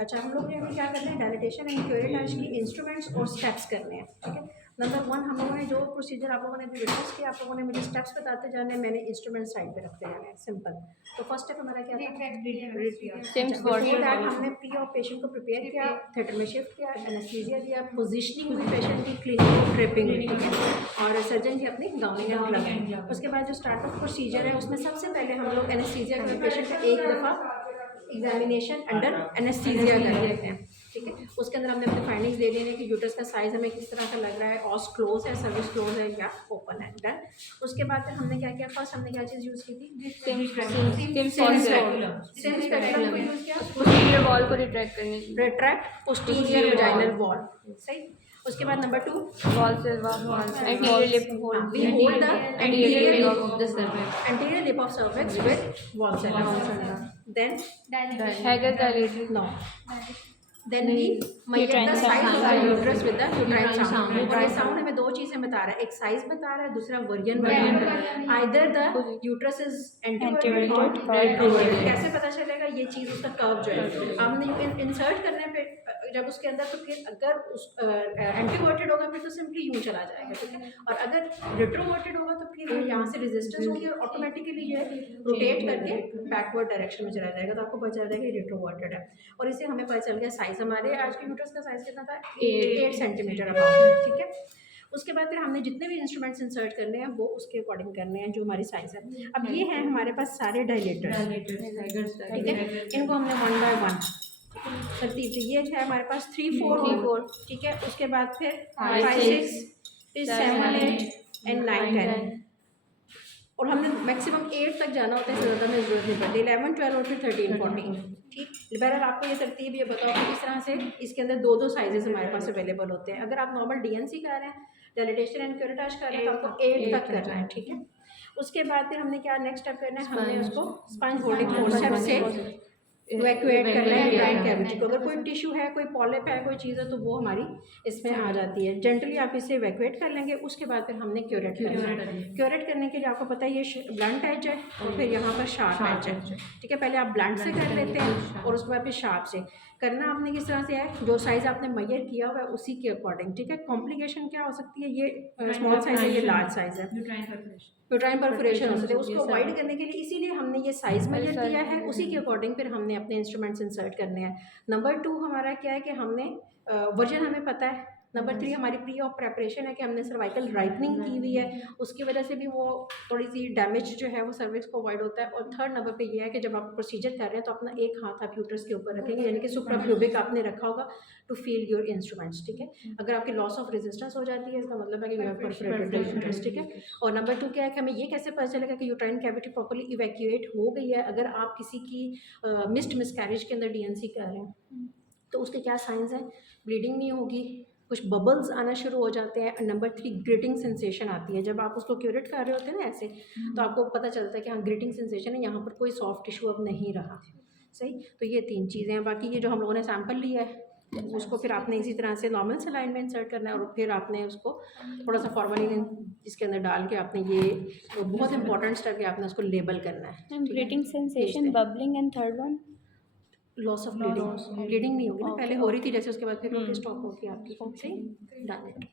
अच्छा, हम लोग ने अभी क्या करना है, डायलिटेशन एंड क्यूरेटाज की इंस्ट्रूमेंट्स और स्टेप्स करने हैं, ठीक है। नंबर 1 हम लोगों ने जो प्रोसीजर आप लोगों ने अभी विटनेस किया, आप लोगों ने मुझे स्टेप्स बताते जाने, मैंने इंस्ट्रूमेंट साइड पे रखते जाने हैं, सिंपल। तो फर्स्ट स्टेप हमारा क्या था, बिफोर दैट हमने प्री और पेशेंट को प्रिपेयर किया, थिएटर में शिफ्ट किया, एनेस्थीसिया दिया, पोजीशनिंग हुई पेशेंट की, क्लिनिकल ड्रिपिंग हुई, ठीक है, और सर्जन जी अपनी गाउनिंग एंड ग्लविंग। उसके बाद जो स्टार्ट ऑफ प्रोसीजर है उसमें सबसे पहले हम लोग एनेस्थीसिया के पेशेंट का एक दफ़ा एग्जामिनेशन अंडर एनेस्थीसिया कर लेते हैं, ठीक है। उसके अंदर हमने अपने फाइंडिंग्स दे दी हैं कि यूट्रस का साइज हमें किस तरह का लग रहा है, ऑस क्लोज है, सर्विस क्लोज है या ओपन है, डन। उसके बाद फिर हमने क्या किया, फर्स्ट हमने क्या चीज़ यूज़ की थी, स्पेक्ट्रम को यूज़ किया, पोस्टीरियर वॉल को रिट्रैक्ट करने के लिए, रिट्रैक्ट पोस्टीरियर वजाइनल वॉल, सही। उसके बाद नंबर 2 वॉल से anterior lip hold, we hold the anterior lip of the cervix, anterior lip of cervix with Valsalva. Then Hager dilated, no. Then we measure the size of the uterus with the uterine sound. और ये sound हमें दो चीज़ें बता रहा है, एक size बता रहा है, दूसरा वर्जन बता रहा है। Either the uterus is anteverted or retroverted. कैसे पता चलेगा, ये चीज़ उसका कर्व जो है हमने इंसर्ट करने पे जब उसके अंदर, तो फिर अगर उस एंटीवर्टेड होगा फिर तो सिंपली यूँ चला जाएगा, ठीक है। और अगर रिट्रोवर्टेड होगा तो फिर यहाँ से रेजिस्टेंस होगी और ऑटोमेटिकली ये रोटेट करके बैकवर्ड डायरेक्शन में चला जाएगा, तो आपको पता चल जाएगा ये रिट्रोवर्टेड है। और इससे हमें पता चल गया साइज हमारे आज के यूट्रस का साइज कितना था, 8 सेंटीमीटर अबाउट, ठीक है। उसके बाद फिर हमने जितने भी इंस्ट्रूमेंट्स इंसर्ट करने हैं वो उसके अकॉर्डिंग करने हैं जो हमारी साइज है। अब ये हैं हमारे पास सारे डायलेटर्स, ठीक है, इनको हमने 1 बाय 1 तरतीब से, ये है हमारे पास 3 4, ठीक है। उसके बाद फिर 5 6 फिर 7 8 एंड 9 10, और हमने मैक्सिमम 8 तक जाना होता है, इससे ज़्यादा में जरूरत नहीं पड़ती, 11 12 और फिर 13 14, ठीक। बहरहाल आपको ये तरतीब ये बताओ कि किस तरह से इसके अंदर दो साइजेस हमारे पास अवेलेबल होते हैं। अगर आप नॉर्मल डीएनसी कर रहे हैं, डायलिटेशन एंड क्यूरेटाज कर रहे हैं, तो आपको 8 तक करना है, ठीक है। उसके बाद फिर हमने क्या नेक्स्ट स्टेप करना है, हमने उसको स्पंज होल्डिंग फोर्सेप्स से इवैक्यूएट करना है यूट्राइन कैविटी को। अगर कोई टिश्यू है, कोई पॉलिप है, कोई चीज़ है, तो वो हमारी इसमें आ जाती है। जेंटली आप इसे इवैक्यूएट कर लेंगे। उसके बाद फिर हमने क्यूरेट करना है। क्यूरेट करने के लिए आपको पता है ये ब्लंट एज है और फिर यहाँ पर शार्प एज है, ठीक है। पहले आप ब्लंट से कर लेते हैं और उसके बाद फिर शार्प से करना आपने किस तरह से है, जो साइज़ आपने मेजर किया हुआ है उसी के अकॉर्डिंग, ठीक है। कॉम्प्लिकेशन क्या हो सकती है, ये स्मॉल साइज़ है, ये लार्ज साइज़ है, यूट्राइन परफोरेशन हो सकती है, उसको अवॉइड करने के लिए इसीलिए हमने ये साइज़ मेजर किया है, उसी के अकॉर्डिंग फिर हमने अपने इंस्ट्रूमेंट्स इंसर्ट करने हैं। नंबर 2 हमारा क्या है कि हमने वर्जन हमें पता है। नंबर 3 हमारी प्री ऑफ प्रेपरेशन है कि हमने सर्वाइकल राइपनिंग की हुई है, उसकी वजह से भी वो थोड़ी सी डैमेज जो है वो सर्विक्स को अवॉइड होता है। और थर्ड नंबर पे ये है कि जब आप प्रोसीजर कर रहे हैं तो अपना एक हाथ आप यूट्रस के ऊपर रखेंगे, यानी कि सुप्राप्यूबिक आपने रखा होगा टू फील योर इंस्ट्रूमेंट्स, ठीक है। अगर आपकी लॉस ऑफ रेजिस्टेंस हो जाती है, इसका मतलब है कि you have perforated the uterus, ठीक है। और नंबर 2 क्या है कि हमें ये कैसे पता चलेगा कि यूट्राइन कैविटी प्रॉपर्ली इवैक्यूएट हो गई है। अगर आप किसी की मिसकैरेज के अंदर डीएनसी कर रहे हैं तो उसके क्या साइंस हैं, ब्लीडिंग नहीं होगी, कुछ बबल्स आना शुरू हो जाते हैं। नंबर 3 ग्रिटिंग सेंसेशन आती है। जब आप उसको क्यूरेट कर रहे होते हैं ना ऐसे, तो आपको पता चलता है कि हाँ ग्रिटिंग सेंसेशन है, यहाँ पर कोई सॉफ्ट टिश्यू अब नहीं रहा, सही। तो ये 3 चीज़ें हैं। बाकी ये जो हम लोगों ने सैंपल लिया है उसको फिर आपने इसी तरह से नॉर्मल सलाइन में इंसर्ट करना है और फिर आपने उसको थोड़ा सा फॉर्मलिन इसके अंदर डाल के आपने ये बहुत इंपॉर्टेंट स्टेप है, आपने उसको लेबल करना है। Greeting sensation, bubbling and third one loss of bleeding, bleeding नहीं होगी ना, पहले हो रही थी जैसे, उसके बाद फिर स्टॉप होगी आपकी, सही। डन।